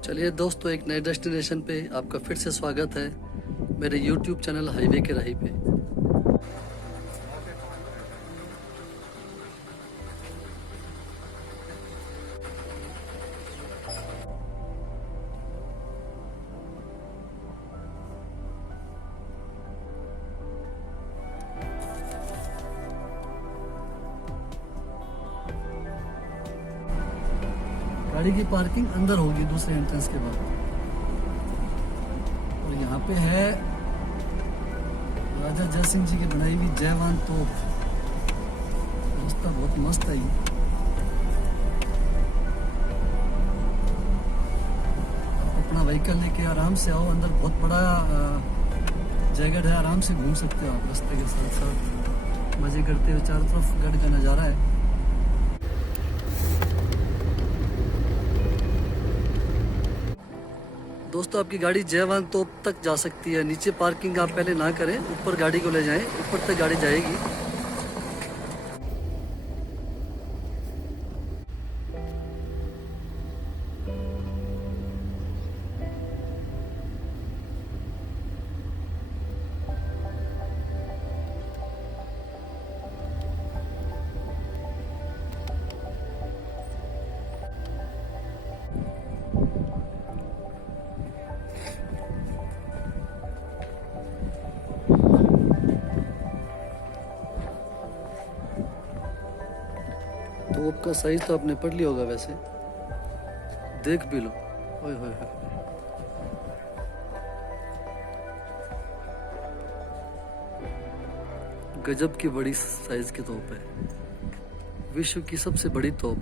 चलिए दोस्तों, एक नए डेस्टिनेशन पे आपका फिर से स्वागत है मेरे YouTube चैनल हाईवे के राही पे। गाड़ी की पार्किंग अंदर होगी दूसरे एंट्रेंस के बाद। और यहाँ पे है राजा जय सिंह जी की बनाई हुई जयवान तोप। रास्ता बहुत मस्त है ये। आप अपना व्हीकल लेके आराम से आओ, अंदर बहुत बड़ा जगह है, आराम से घूम सकते हो आप रास्ते के साथ साथ मजे करते हुए। चारों तरफ गाड़ी का नज़ारा है। दोस्तों, आपकी गाड़ी जयवान तोप तक जा सकती है। नीचे पार्किंग आप पहले ना करें, ऊपर गाड़ी को ले जाएं, ऊपर तक गाड़ी जाएगी। तोप का साइज तो आपने पढ़ लिया होगा, वैसे देख भी लो। ओए होए होए। गजब की बड़ी साइज की तोप है, विश्व की सबसे बड़ी तोप।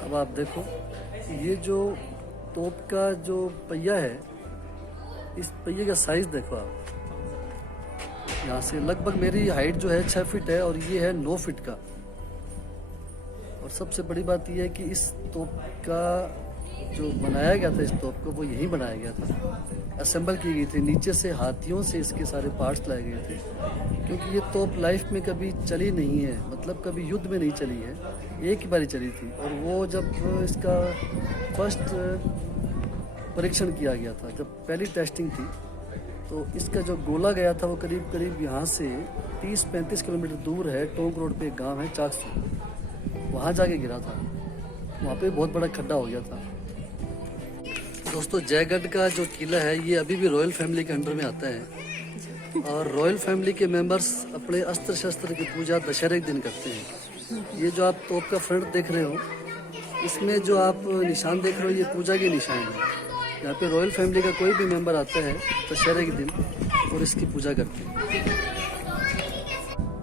अब आप देखो, ये जो तोप का जो पहिया है, इस पहिए का साइज देखो आप। यहाँ से लगभग मेरी हाइट जो है 6 फीट है और ये है 9 फीट का। और सबसे बड़ी बात यह है कि इस तोप का जो बनाया गया था, इस तोप को वो यहीं बनाया गया था, असेंबल की गई थी। नीचे से हाथियों से इसके सारे पार्ट्स लाए गए थे, क्योंकि ये तोप लाइफ में कभी चली नहीं है, मतलब कभी युद्ध में नहीं चली है, एक ही बारी चली थी। और वो जब इसका फर्स्ट परीक्षण किया गया था, जब पहली टेस्टिंग थी, तो इसका जो गोला गया था वो करीब करीब यहाँ से 30-35 किलोमीटर दूर है। टोंक रोड पे एक गांव है चाकसू, वहाँ जाके गिरा था। वहाँ पे बहुत बड़ा खड्डा हो गया था। दोस्तों, जयगढ़ का जो किला है ये अभी भी रॉयल फैमिली के अंडर में आता है। और रॉयल फैमिली के मेंबर्स अपने अस्त्र शस्त्र की पूजा दशहरे के दिन करते हैं। ये जो आप तोप का फ्रंट देख रहे हो, इसमें जो आप निशान देख रहे हो, ये पूजा के निशान है। यहाँ पे रॉयल फैमिली का कोई भी मेंबर आता है दशहरे के दिन और इसकी पूजा करते हैं।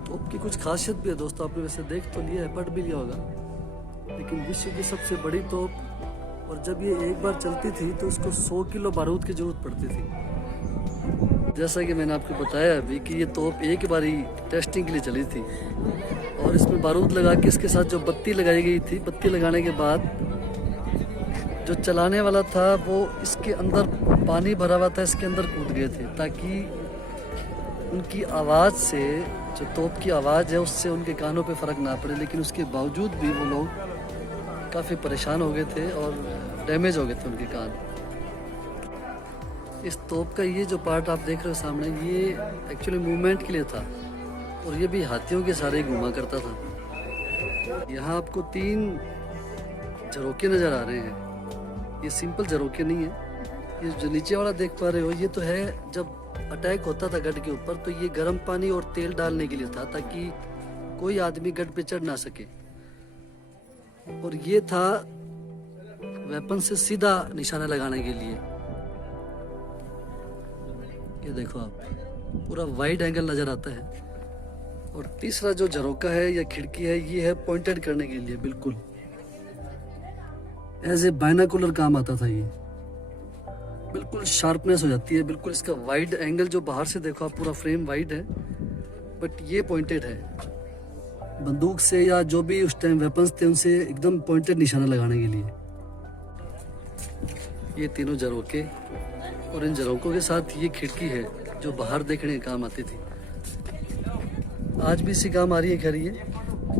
तोप की कुछ खासियत भी है दोस्तों, आपने वैसे देख तो लिया है, पढ़ भी लिया होगा, लेकिन विश्व की सबसे बड़ी तोप। और जब ये एक बार चलती थी तो उसको 100 किलो बारूद की जरूरत पड़ती थी। जैसा कि मैंने आपको बताया अभी कि ये तोप एक बारी टेस्टिंग के लिए चली थी, और इसमें बारूद लगा के इसके साथ जो बत्ती लगाई गई थी, बत्ती लगाने के बाद जो चलाने वाला था वो इसके अंदर पानी भरा हुआ था, इसके अंदर कूद गए थे, ताकि उनकी आवाज़ से, जो तोप की आवाज़ है उससे उनके कानों पे फ़र्क ना पड़े। लेकिन उसके बावजूद भी वो लोग काफ़ी परेशान हो गए थे और डैमेज हो गए थे उनके कान। इस तोप का ये जो पार्ट आप देख रहे हो सामने, ये एक्चुअली मूवमेंट के लिए था, और ये भी हाथियों के सारे घुमा करता था। यहाँ आपको 3 झरोके नज़र आ रहे हैं। ये सिंपल झरोके नहीं है। ये जो नीचे वाला देख पा रहे हो, ये तो है जब अटैक होता था गढ़ के ऊपर, तो ये गर्म पानी और तेल डालने के लिए था, ताकि कोई आदमी गढ़ पे चढ़ ना सके। और ये था वेपन से सीधा निशाना लगाने के लिए। ये देखो आप, पूरा वाइड एंगल नज़र आता है। और तीसरा जो झरोका है या खिड़की है, ये है पॉइंटेड करने के लिए, बिल्कुल एज ए बाइनाकुलर काम आता था। ये बिल्कुल शार्पनेस हो जाती है, बिल्कुल इसका वाइड एंगल जो बाहर से देखो आप, पूरा फ्रेम वाइड है, बट ये पॉइंटेड है। बंदूक से या जो भी उस टाइम वेपन्स थे उनसे एकदम पॉइंटेड निशाना लगाने के लिए। ये तीनों झरोके और इन झरोकों के साथ ये खिड़की है जो बाहर देखने के काम आती थी। आज भी इसी काम आ रही है। खैर ये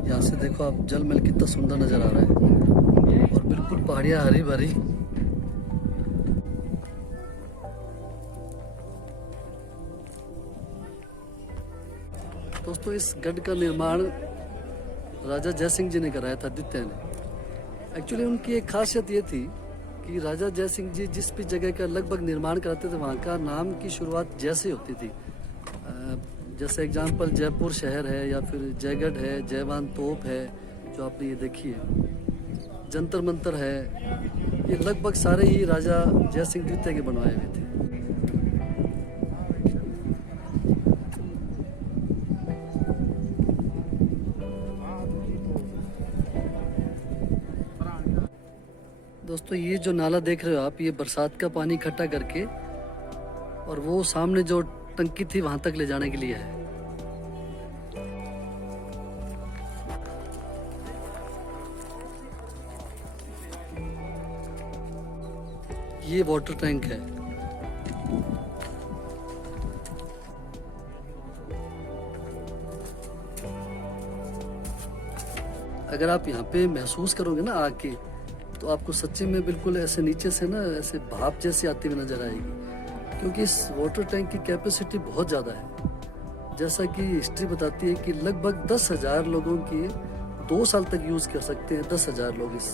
यहाँ से देखो आप, जल महल कितना सुंदर नज़र आ रहा है और बिल्कुल पहाड़ियाँ हरी भरी। दोस्तों इस गढ़ का निर्माण राजा जयसिंह जी ने कराया था, द्वितीय ने। एक्चुअली उनकी एक खासियत ये थी कि राजा जयसिंह जी जिस भी जगह का लगभग निर्माण कराते थे वहाँ का नाम की शुरुआत जैसे होती थी। जैसे एग्जाम्पल जयपुर शहर है, या फिर जयगढ़ है, जयवान तोप है जो आपने ये देखी है, जंतर मंतर है, ये लगभग सारे ही राजा जयसिंह द्वितीय के बनवाए हुए थे। दोस्तों ये जो नाला देख रहे हो आप, ये बरसात का पानी इकट्ठा करके और वो सामने जो टंकी थी वहां तक ले जाने के लिए है। ये वाटर टैंक है। अगर आप यहाँ पे महसूस करोगे ना आके, तो आपको सच्ची में बिल्कुल ऐसे नीचे से ना ऐसे भाप जैसी आती हुई नजर आएगी, क्योंकि इस वाटर टैंक की कैपेसिटी बहुत ज़्यादा है। जैसा कि हिस्ट्री बताती है कि लगभग 10,000 लोगों की 2 साल तक यूज़ कर सकते हैं, 10,000 लोग इस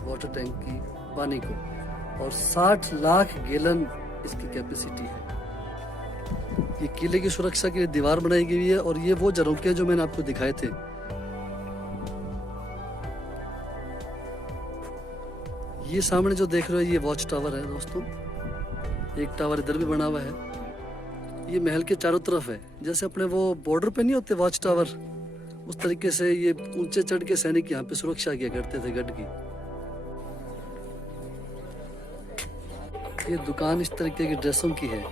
वाटर टैंक की पानी को, और 60 लाख गैलन इसकी कैपेसिटी है। ये किले की सुरक्षा के लिए दीवार बनाई गई है, और ये वो झरोखे जो मैंने आपको दिखाए थे। ये सामने जो देख रहे हो ये वॉच टावर है दोस्तों। एक टावर इधर भी बना हुआ है। ये महल के चारों तरफ है, जैसे अपने वो बॉर्डर पे नहीं होते वॉच टावर, उस तरीके से ये ऊंचे चढ़ के सैनिक यहाँ पे सुरक्षा किया करते थे गढ़ की। ये दुकान इस तरीके की ड्रेसों की है।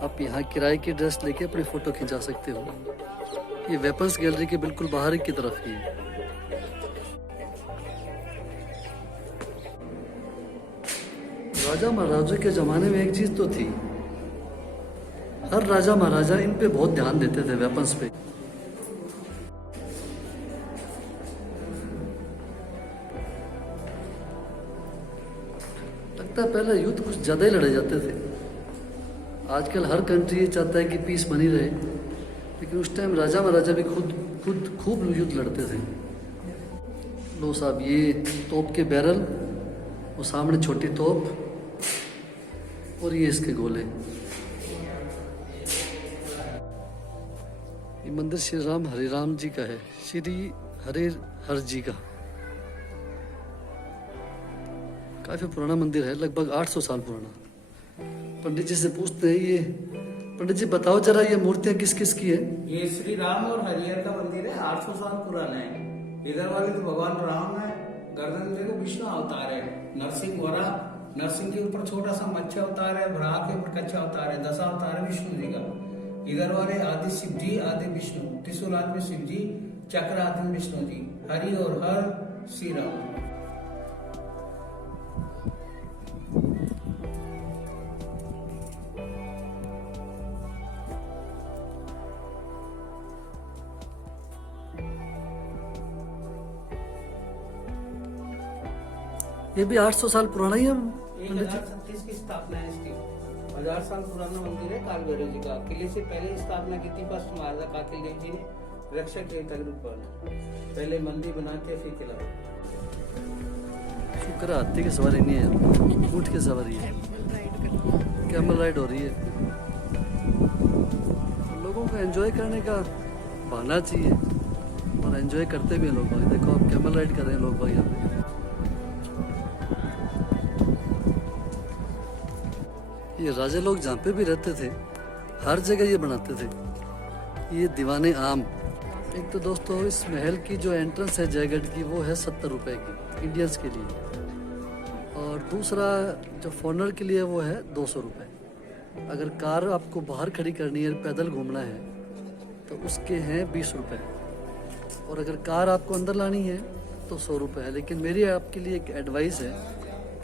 आप यहाँ किराए की ड्रेस लेके अपनी फोटो खिंचा सकते हो। ये वेपन्स गैलरी के बिल्कुल बाहर की तरफ ही है। राजा महाराजा के जमाने में एक चीज तो थी, हर राजा महाराजा इन पे बहुत ध्यान देते थे, वेपन्स पे। लगता है पहले युद्ध कुछ ज्यादा ही लड़े जाते थे। आजकल हर कंट्री ये चाहता है कि पीस बनी रहे, लेकिन उस टाइम राजा महाराजा भी खुद खूब युद्ध लड़ते थे। लो साहब, ये तोप के बैरल, वो सामने छोटी तोप, और ये इसके गोले। ये मंदिर श्री राम हरिराम जी का है, श्री हरे हर जी का। काफी पुराना मंदिर है, लगभग 800 साल पुराना। पंडित जी से पूछते हैं, ये पंडित जी बताओ जरा, ये मूर्तियां किस किस की है? ये श्री राम और हरिहर का मंदिर है, 800 साल पुराना है। इधर वाले तो भगवान राम है, गर्दन देखो विष्णु अवतार है, नरसिंह वरा, नरसिंह के ऊपर छोटा सा मत्स्य अवतार है, वराह के ऊपर कच्चा अवतार है, दशा अवतार है विष्णु जी का। इधर वाले आदि शिव जी, आदि विष्णु, त्रिशूल हाथ में शिव जी, चक्र हाथ में विष्णु जी, हरि और हर श्री राम। ये भी 800 साल पुराना ही है। 1036 की स्थापना है इसकी। 1000 साल पुराना मंदिर है कालभैरव जी का। किले से पहले स्थापना की थी, फर्स्ट महाराजा कातिल देव जी ने रक्षक के रूप में पहले मंदिर बनाते फिर किला। शुक्र हाथी की सवारी नहीं है, ऊंट की सवारी है, कैमल राइड हो रही है। लोगों को एंजॉय करने का बहाना चाहिए, और एंजॉय करते भी हैं लोग। देखो आप कैमल राइड कर रहे हैं लोग यहाँ पे। ये राजा लोग जहाँ पे भी रहते थे, हर जगह ये बनाते थे। ये दीवाने आम। एक तो दोस्तों इस महल की जो एंट्रेंस है जयगढ़ की, वो है 70 रुपए की इंडियंस के लिए, और दूसरा जो फॉरनर के लिए वो है 200 रुपये। अगर कार आपको बाहर खड़ी करनी है, पैदल घूमना है, तो उसके हैं 20 रुपये, और अगर कार आपको अंदर लानी है तो 100 रुपये है। लेकिन मेरी आपके लिए एक एडवाइस है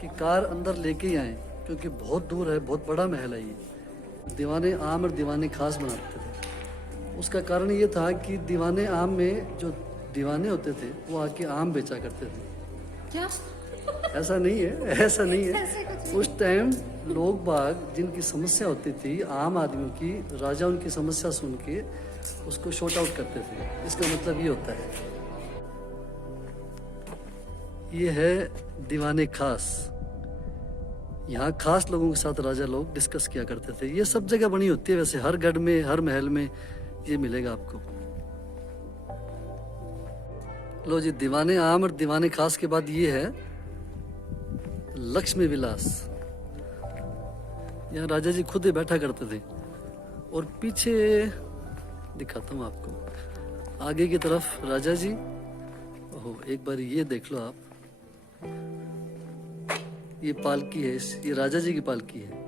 कि कार अंदर लेके ही आए, क्योंकि बहुत दूर है, बहुत बड़ा महल है ये। दीवाने आम और दीवाने खास बनाते थे। उसका कारण ये था कि दीवाने आम में जो दीवाने होते थे वो आके आम बेचा करते थे। क्या? ऐसा नहीं है, ऐसा नहीं है। उस टाइम लोग बाग जिनकी समस्या होती थी, आम आदमियों की, राजा उनकी समस्या सुन के उसको शॉर्ट आउट करते थे। इसका मतलब ये होता है। ये है दीवाने खास। यहाँ खास लोगों के साथ राजा लोग डिस्कस किया करते थे। ये सब जगह बनी होती है वैसे, हर गढ़ में, हर महल में ये मिलेगा आपको। लो जी, दीवाने आम और दीवाने खास के बाद ये है लक्ष्मी विलास। यहाँ राजा जी खुद ही बैठा करते थे। और पीछे दिखाता हूँ आपको, आगे की तरफ राजा जी। ओहो, एक बार ये देख लो आप, ये पालकी है, ये राजा जी की पालकी है।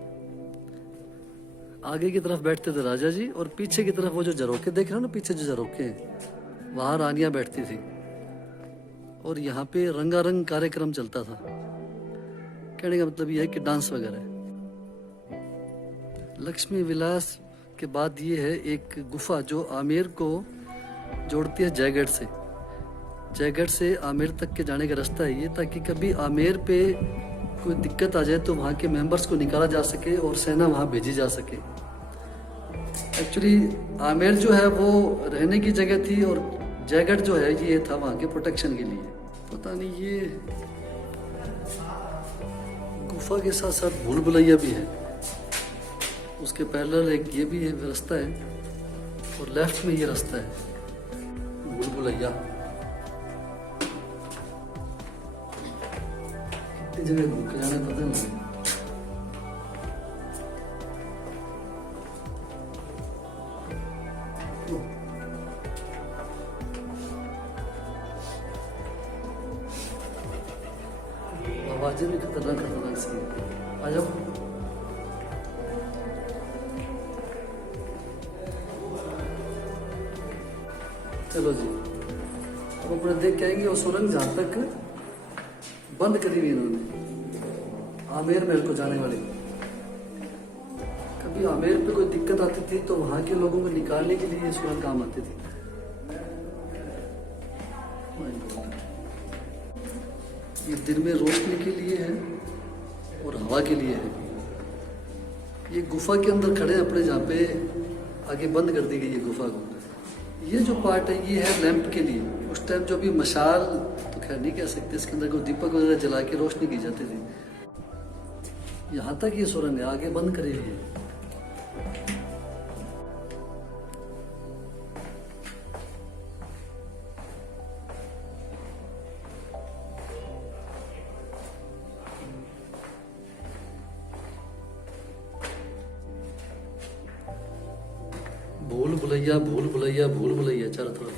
आगे की तरफ बैठते थे राजा जी, और पीछे की तरफ वो जो झरोके देख रहे हो ना, पीछे जो झरोके हैं, वहां रानियां बैठती थी। और यहाँ पे रंगारंग कार्यक्रम चलता था। कहने का मतलब ये है कि डांस वगैरह। लक्ष्मी विलास के बाद ये है एक गुफा जो आमेर को जोड़ती है जयगढ़ से। जयगढ़ से आमेर तक के जाने का रास्ता है ये, ताकि कभी आमेर पे कोई दिक्कत आ जाए तो वहाँ के मेंबर्स को निकाला जा सके और सेना वहाँ भेजी जा सके। एक्चुअली आमेर जो है वो रहने की जगह थी, और जयगढ़ जो है ये था वहाँ के प्रोटेक्शन के लिए। पता नहीं, ये गुफा के साथ साथ भूल भुलैया भी है। उसके पैरेलल एक ये भी है रास्ता है, और लेफ्ट में ये रास्ता है भूल भुलैया। कितनी जगह घूम के जाना पता नहीं। आवाजें भी खतरनाक खतरनाक सी हैं। आ जाओ। चलो जी, अब अपने देख के आएंगे वो सुरंग जहाँ तक बंद करी हुई इन्होंने, आमेर महल को जाने वाली। कभी आमेर पे कोई दिक्कत आती थी तो वहाँ के लोगों को निकालने के लिए ये सुरंग काम आती थी। ये दिन में रोशनी के लिए है और हवा के लिए है। ये गुफा के अंदर खड़े हैं अपने, जहाँ पे आगे बंद कर दी गई है गुफा को। ये जो पार्ट है ये है लैंप के लिए। उस टाइम जो भी मशाल तो खैर नहीं कह सकते, इसके अंदर कोई दीपक वगैरह जला के रोशनी की जाती थी। यहाँ तक ये सुरंग है, आगे बंद करी हुई है। भूल भुलैया, भूल भुलैया, भूल भुलैया चारों तरफ।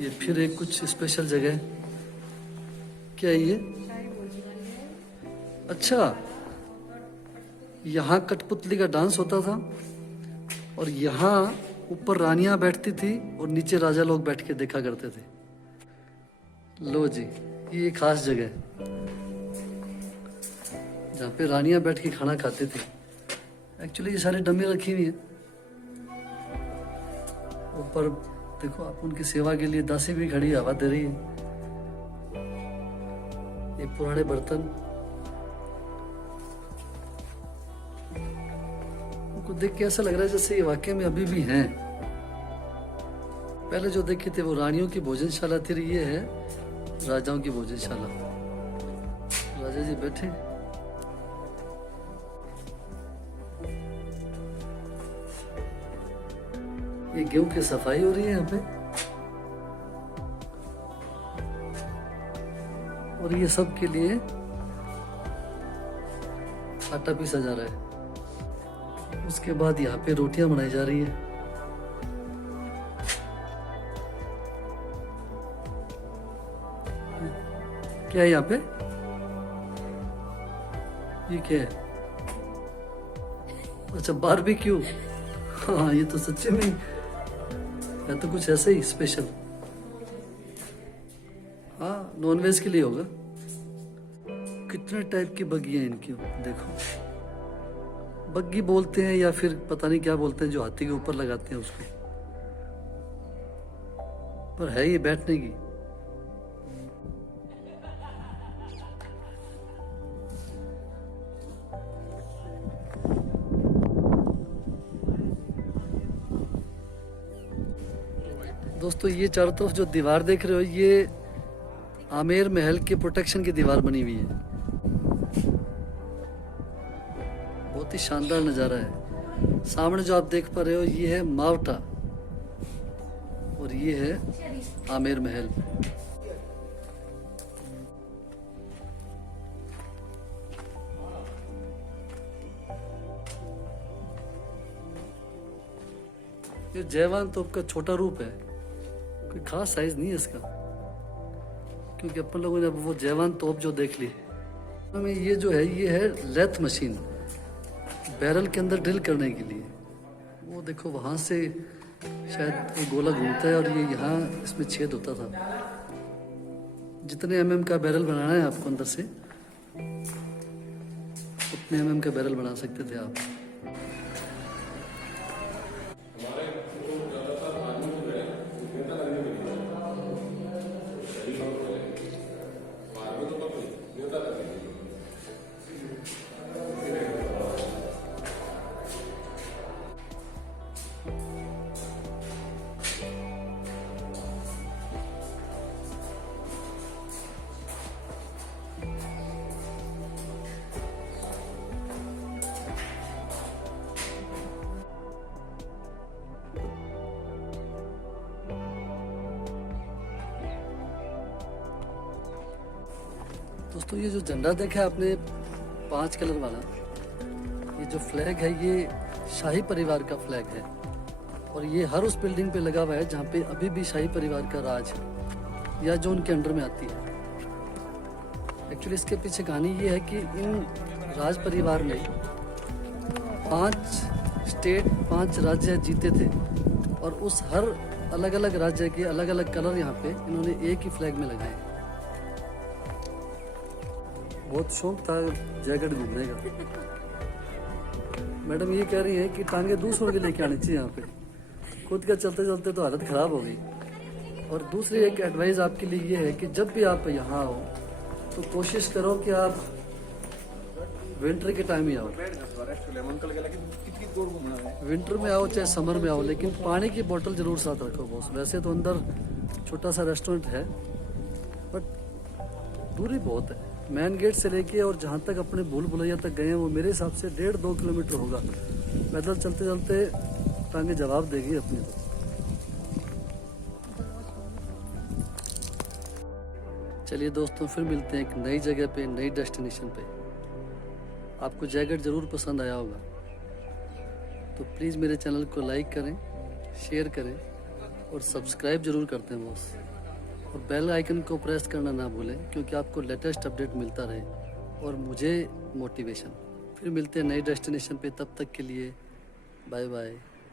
ये फिर एक कुछ स्पेशल जगह। क्या है ये? अच्छा, यहाँ कठपुतली का डांस होता था, और यहाँ ऊपर रानियां बैठती थी और नीचे राजा लोग बैठ के देखा करते थे। लो जी, ये खास जगह है जहाँ पे रानियां बैठ के खाना खाती थी। एक्चुअली ये सारी डमी रखी हुई है। ऊपर देखो आप, उनकी सेवा के लिए दासी भी खड़ी हवा दे रही है। ये पुराने बर्तन को देख के ऐसा लग रहा है जैसे ये वाकई में अभी भी हैं। पहले जो देखे थे वो रानियों की भोजनशाला थी, ये है राजाओं की भोजनशाला। राजा जी बैठे। ये गेहूं की सफाई हो रही है यहाँ पे, और ये सब के लिए आटा पीसा जा रहा है। उसके बाद यहाँ पे रोटियां बनाई जा रही है। क्या है यहाँ पे? ये क्या है? अच्छा बारबेक्यू, हाँ ये तो सच्ची में है तो कुछ ऐसे ही स्पेशल। हाँ नॉनवेज के लिए होगा। कितने टाइप की बग्गी हैं इनकी, देखो। बग्गी बोलते हैं या फिर पता नहीं क्या बोलते हैं, जो हाथी के ऊपर लगाते हैं उसको, पर है ये बैठने की। दोस्तों ये चारों तरफ जो दीवार देख रहे हो, ये आमेर महल के प्रोटेक्शन की दीवार बनी हुई है। बहुत ही शानदार नज़ारा है। सामने जो आप देख पा रहे हो ये है मावटा और ये है आमेर महल। ये जयवान तोप का छोटा रूप है, कोई खास साइज नहीं है इसका, क्योंकि अपन लोगों ने अब वो जयवान तोप जो देख ली। हमें ये जो है ये है लेथ मशीन, बैरल के अंदर ड्रिल करने के लिए। वो देखो वहाँ से शायद वो गोला घूमता है और ये यहाँ इसमें छेद होता था। जितने एमएम का बैरल बनाना है आपको अंदर से, उतने एमएम का बैरल बना सकते थे आप। दोस्तों ये जो झंडा देखा है आपने 5 कलर वाला, ये जो फ्लैग है ये शाही परिवार का फ्लैग है और ये हर उस बिल्डिंग पे लगा हुआ है जहाँ पे अभी भी शाही परिवार का राज है या जो उनके अंडर में आती है। एक्चुअली इसके पीछे कहानी ये है कि इन राज परिवार में 5 स्टेट 5 राज्य जीते थे और उस हर अलग अलग राज्य के अलग अलग कलर यहाँ पे इन्होंने एक ही फ्लैग में लगाए। बहुत शौक था जैकेट घूमने का। मैडम ये कह रही है कि टांगे दूसरों के लेके आनी चाहिए यहाँ पे, खुद का चलते चलते तो हालत खराब हो गई। और दूसरी एक एडवाइस आपके लिए ये है कि जब भी आप यहाँ आओ तो कोशिश करो कि आप विंटर के टाइम ही आओ। विंटर में आओ चाहे समर में आओ, लेकिन पानी की बोतल जरूर साथ रखो बॉस। वैसे तो अंदर छोटा सा रेस्टोरेंट है बट दूरी बहुत है। मेन गेट से लेके और जहाँ तक अपने भूल भुलैया तक गए हैं वो मेरे हिसाब से 1.5-2 किलोमीटर होगा। पैदल चलते चलते टांगे जवाब देगी अपनी। चलिए दोस्तों फिर मिलते हैं एक नई जगह पे, नई डेस्टिनेशन पे। आपको जैकेट ज़रूर पसंद आया होगा तो प्लीज़ मेरे चैनल को लाइक करें, शेयर करें और सब्सक्राइब ज़रूर करते हैं बॉस। और बेल आइकन को प्रेस करना ना भूलें क्योंकि आपको लेटेस्ट अपडेट मिलता रहे और मुझे मोटिवेशन। फिर मिलते हैं नई डेस्टिनेशन पे, तब तक के लिए बाय बाय।